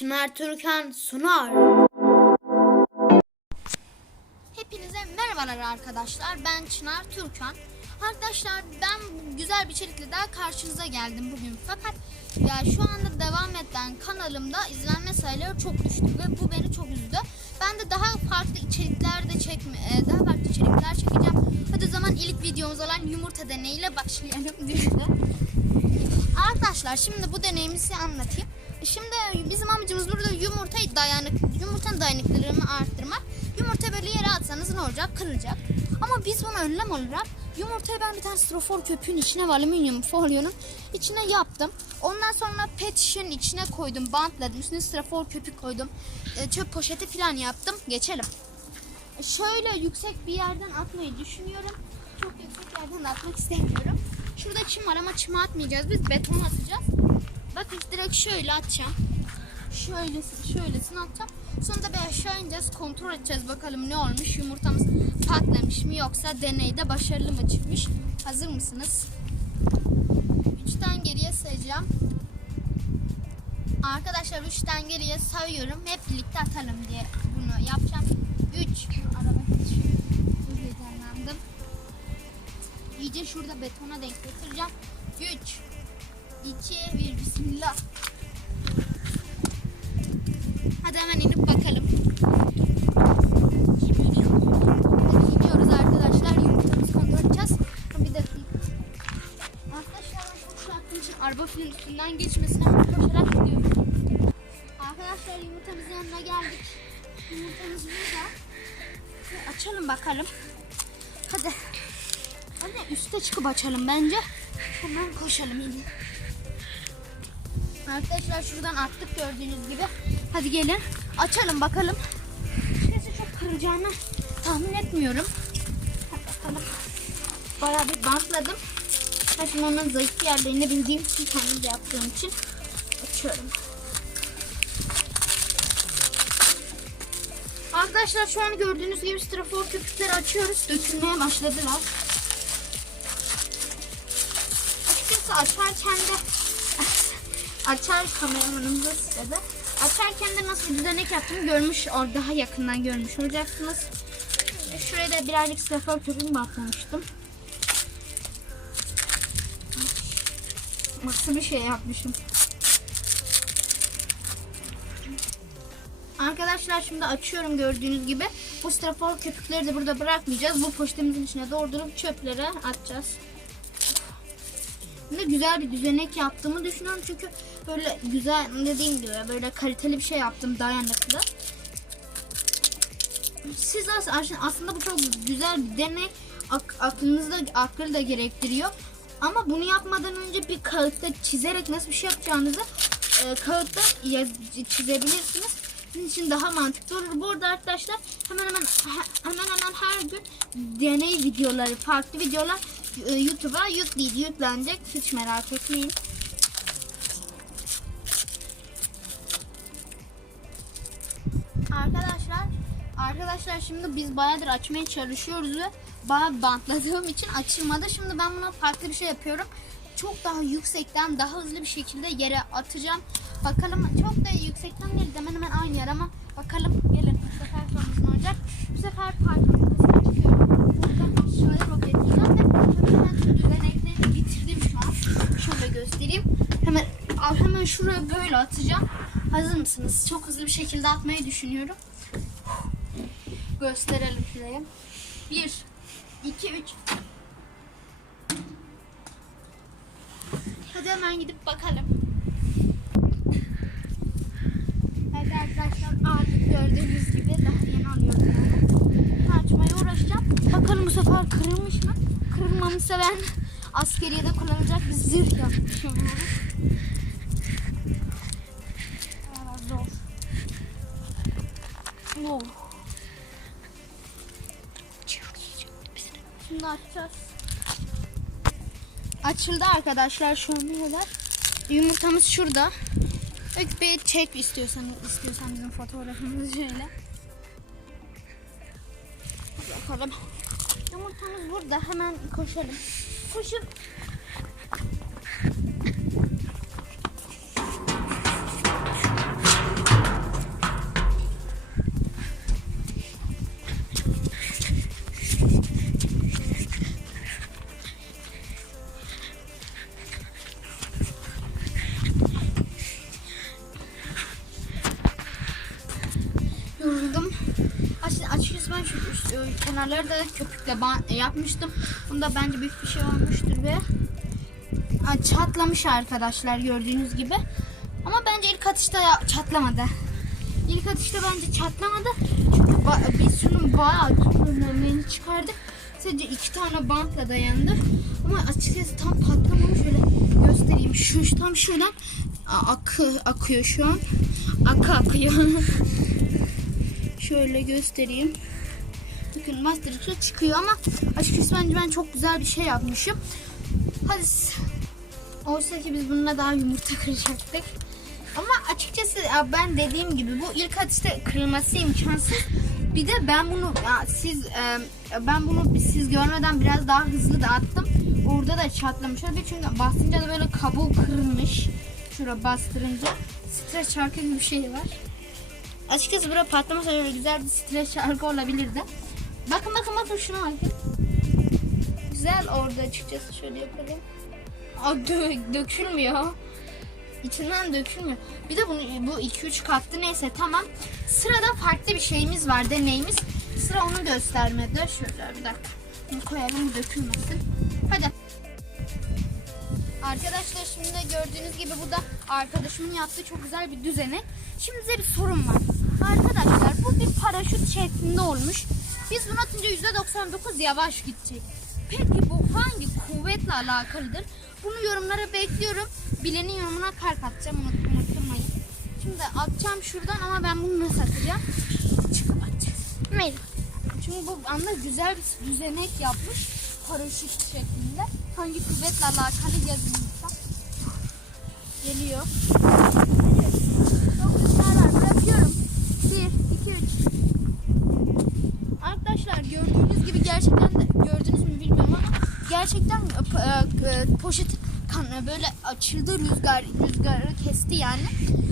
Çınar Türkan sunar. Hepinize merhabalar arkadaşlar. Ben Çınar Türkan. Arkadaşlar ben güzel bir içerikle daha karşınıza geldim bugün. Fakat ya şu anda devam eden kanalımda izlenme sayıları çok düştü ve bu beni çok üzdü. Ben de daha farklı içerikler de çekme, e, daha farklı içerikler çekeceğim. Hadi o zaman ilk videomuz olan yumurta deneyiyle başlayalım. Arkadaşlar şimdi bu deneyimizi anlatayım. Şimdi bizim amacımız burada yumurtayı dayanık, yumurtanın dayanıklılığını arttırmak. Yumurta böyle yere atsanız ne olacak? Kırılacak. Ama biz bunu önlem olarak yumurtayı ben bir tane strofor köpüğün içine ve alüminyum folyonun içine yaptım. Ondan sonra pet şişenin içine koydum, bantladım. Üstüne strofor köpük koydum. E, çöp poşeti falan yaptım. Geçelim. Şöyle yüksek bir yerden atmayı düşünüyorum. Çok yüksek yerden de atmak istemiyorum. Şurada çim var ama çime atmayacağız. Biz beton atacağız. Bakın direkt şöyle atacağım. Şöylesi, şöylesini atacağım. Sonra da bir aşağı ineceğiz. Kontrol edeceğiz bakalım ne olmuş. Yumurtamız patlamış mı yoksa deneyde başarılı mı çıkmış. Hazır mısınız? Üçten geriye sayacağım. Arkadaşlar üçten geriye sayıyorum. Hep birlikte atalım diye bunu yapacağım. Üç. Araba geçiyor. Heyecanlandım. İyice şurada betona denk getireceğim. 3 2 1 Bismillah. Hadi hemen inip bakalım. İniyoruz arkadaşlar. Yumurtamızı kontrol. Bir dakika. Arkadaşlar ben çok için araba filin üstünden geçmesine koşarak gidiyorum. Arkadaşlar yumurtamızın yanına geldik. Yumurtamız burada. Açalım bakalım. Hadi. Hadi üste çıkıp açalım bence. Hemen koşalım yine. Arkadaşlar şuradan attık gördüğünüz gibi. Hadi gelin açalım bakalım. Şurası çok kırılacağını tahmin etmiyorum. Hadi bakalım. Bayağı bir bantladım. Ben şimdi onun zayıf yerlerini bildiğim için kendim de yaptığım için açıyorum. Arkadaşlar şu an gördüğünüz gibi strafor köpükleri açıyoruz. Dökülmeye başladılar. Açıkçası açarken de açar kameramanımız da size de. Açarken de nasıl düzenek yaptığımı görmüş, or daha yakından görmüş olacaksınız. Şuraya da birazcık strafor köpüğünü bantlamıştım. Nasıl bir şey yapmışım. Arkadaşlar şimdi açıyorum gördüğünüz gibi. Bu strafor köpükleri de burada bırakmayacağız. Bu poşetimizin içine doldurup çöplere atacağız. Şimdi güzel bir düzenek yaptığımı düşünüyorum. Çünkü böyle güzel dediğim gibi böyle kaliteli bir şey yaptım dayanıklı. Siz as- aslında bu çok güzel bir deney. Ak- aklınızda akıl da gerektiriyor. Ama bunu yapmadan önce bir kağıtta çizerek nasıl bir şey yapacağınızı e, kağıtta yaz- çizebilirsiniz. Sizin için daha mantıklı olur. Bu arada arkadaşlar hemen hemen he- hemen hemen her gün deney videoları, farklı videolar e, YouTube'a yükleyip yüklenecek. Hiç merak etmeyin. Arkadaşlar Arkadaşlar şimdi biz bayağıdır açmaya çalışıyoruz ve bayağı bantladığım için açılmadı. Şimdi ben buna farklı bir şey yapıyorum. Çok daha yüksekten daha hızlı bir şekilde yere atacağım. Bakalım çok da yüksekten değil hemen hemen aynı yer ama bakalım gelin bu sefer sonumuz olacak. Bu sefer çıkıyorum. Buradan aşağıya roketleyeceğim ve hemen düzenekleri bitirdim şu an. Şöyle göstereyim. Hemen hemen şuraya böyle atacağım. Hazır mısınız? Çok hızlı bir şekilde atmayı düşünüyorum. Gösterelim şuraya. 1 2 3 Hadi hemen gidip bakalım. Evet arkadaşlar artık gördüğünüz gibi daha yeni alıyorum yani. Açmaya uğraşacağım. Bakalım bu sefer kırılmış mı? Kırılmamışsa ben askeriyede kullanacak bir zırh yapmışım. Yani. Aa, zor. Oh. Şimdi açacağız. Açıldı arkadaşlar şu an. Yumurtamız şurada. Öykü bir çek istiyorsan istiyorsan bizim fotoğrafımızı şöyle. Bakalım. Yumurtamız burada. Hemen koşalım. Koşup Yoruldum. Aslında Açıkçası ben şu e, kenarları da köpükle e, yapmıştım. Bunda bence büyük bir şey olmuştur ve çatlamış arkadaşlar gördüğünüz gibi. Ama bence ilk atışta çatlamadı. İlk atışta bence çatlamadı. Çünkü biz şunun bayağı tümörlerini çıkardık. Sadece iki tane bantla dayandı. Ama açıkçası tam patlamamış. Şöyle göstereyim. Şu tam şuradan akı akıyor şu an. Akı akıyor. Şöyle göstereyim. Bakın Master Chief çıkıyor ama açıkçası bence ben çok güzel bir şey yapmışım. Hadi Oysa ki biz bununla daha yumurta kıracaktık. Ama açıkçası ben dediğim gibi bu ilk atışta kırılması imkansız. Bir de ben bunu ya siz e, ben bunu siz görmeden biraz daha hızlı da attım. Orada da çatlamış olabilir çünkü bastırınca da böyle kabuğu kırılmış. Şura bastırınca streç şarkı gibi bir şey var. Açıkçası burada patlamasa böyle güzel bir streç şarkı olabilirdi. Bakın bakın bakın şuna bakın. Güzel orada açıkçası şöyle yapalım. Aa, dö- dökülmüyor. İçinden dökülmüyor. Bir de bunu bu 2-3 kattı neyse tamam. Sırada farklı bir şeyimiz var deneyimiz. Sıra onu göstermedi. Şöyle bir dakika. Bunu koyalım dökülmesin. Hadi. Arkadaşlar şimdi gördüğünüz gibi bu da arkadaşımın yaptığı çok güzel bir düzenek. Şimdi size bir sorum var. Arkadaşlar bu bir paraşüt şeklinde olmuş. Biz bunu atınca %99 yavaş gidecek. Peki bu hangi kuvvetle alakalıdır? Bunu yorumlara bekliyorum. Bilenin yorumuna kalp atacağım. Unut, unutturmayın. Şimdi atacağım şuradan ama ben bunu nasıl atacağım? Çıkıp atacağız. Neydi? Çünkü bu anda güzel bir düzenek yapmış. Paraşüt şeklinde. Hangi kuvvetle alakalı yazılmışsa. Geliyor. Çok güzel var. Bırakıyorum. 1, 2, 3. Arkadaşlar gördüğünüz gibi gerçekten de gördünüz mü bilmiyorum ama gerçekten e, e, poşet kan böyle açıldı rüzgar rüzgarı kesti yani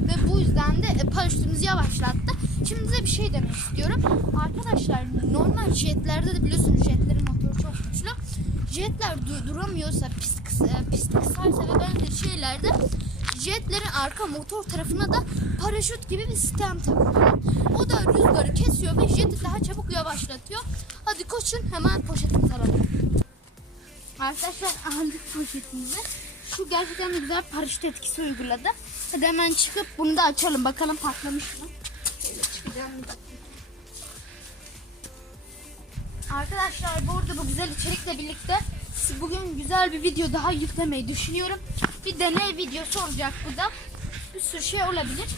ve bu yüzden de e, paraşütümüzü yavaşlattı. Şimdi size bir şey demek istiyorum. Arkadaşlar normal jetlerde de biliyorsunuz jetlerin motoru çok güçlü. Jetler du- duramıyorsa pist, kısa, e, pist kısarsa ve benzeri şeylerde jetlerin arka motor tarafına da paraşüt gibi bir sistem takılıyor. O da rüzgarı kesiyor ve jeti daha çabuk yavaşlatıyor. Hadi koşun hemen poşetimizi alalım. Arkadaşlar aldık poşetimizi. Şu gerçekten güzel paraşüt etkisi uyguladı. Hadi hemen çıkıp bunu da açalım. Bakalım patlamış mı? Şöyle çıkacağım. Arkadaşlar burada bu güzel içerikle birlikte bugün güzel bir video daha yüklemeyi düşünüyorum. Bir deney videosu olacak bu da. Bir sürü şey olabilir.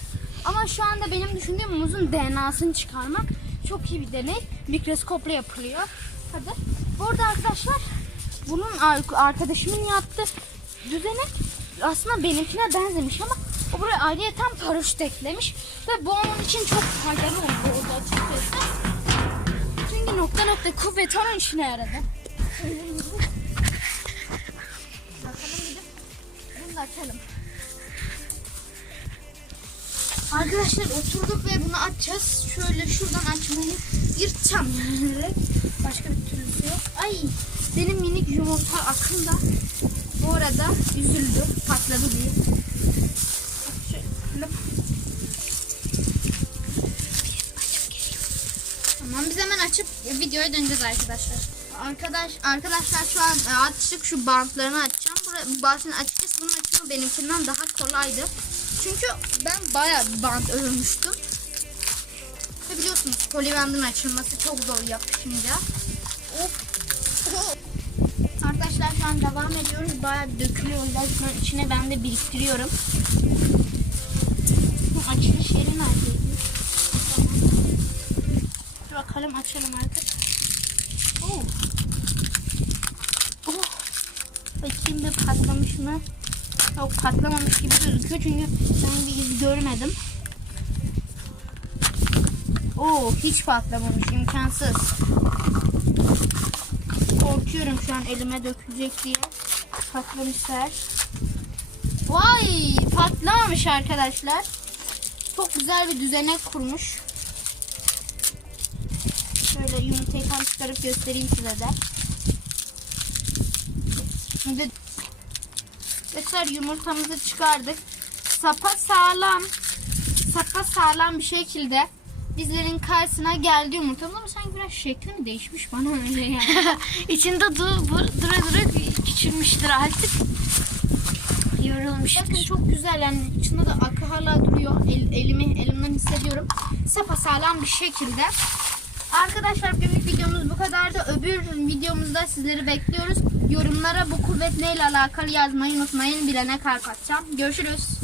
Ama şu anda benim düşündüğüm muzun DNA'sını çıkarmak çok iyi bir deney. Mikroskopla yapılıyor. Hadi. Bu arada arkadaşlar bunun ar- arkadaşımın yaptığı düzenek aslında benimkine benzemiş ama o buraya ayrıyeten paraşüt eklemiş ve bu onun için çok faydalı oldu orada açıkçası. Çünkü nokta nokta kuvvet onun işine yaradı. Bunu da açalım. Arkadaşlar oturduk ve bunu açacağız. Şöyle şuradan açmayı yırtacağım yani. Başka bir türlüsü yok. Ay benim minik yumurta akında bu arada üzüldü. Patladı diye. Tamam biz hemen açıp videoya döneceğiz arkadaşlar. Arkadaş arkadaşlar şu an e, açtık şu bantlarını açacağım. Burası bantını açacağız. Bunun açımı benimkinden daha kolaydı. Çünkü ben bayağı bant örmüştüm. Ve biliyorsunuz polibandın açılması çok zor yapışınca. Of. Arkadaşlar şu an devam ediyoruz. Bayağı dökülüyor. Yüzden içine ben de biriktiriyorum. Bu açılış yeri neredeydi? Dur bakalım açalım artık. Oh. Oh. Bakayım bir patlamış mı? Yok patlamamış gibi gözüküyor çünkü ben bir iz görmedim. Oo hiç patlamamış imkansız. Korkuyorum şu an elime dökülecek diye. Patlamışlar. Vay patlamamış arkadaşlar. Çok güzel bir düzenek kurmuş. Şöyle yumurtayı tam çıkarıp göstereyim size de. Şimdi tekrar yumurtamızı çıkardık. Sapa sağlam, sapa sağlam bir şekilde Bizlerin karşısına geldi yumurtamız ama sanki biraz şekli mi değişmiş bana öyle yani. İçinde du, bu, dura dura küçülmüştür artık. Yorulmuştur. Bakın çok güzel yani içinde de akı hala duruyor. El- elimi elimden hissediyorum. Sapasağlam bir şekilde. Arkadaşlar bugünlük videomuz bu kadardı. Öbür videomuzda sizleri bekliyoruz. Yorumlara bu kuvvet neyle alakalı yazmayı unutmayın. Bilene kalp atacağım. Görüşürüz.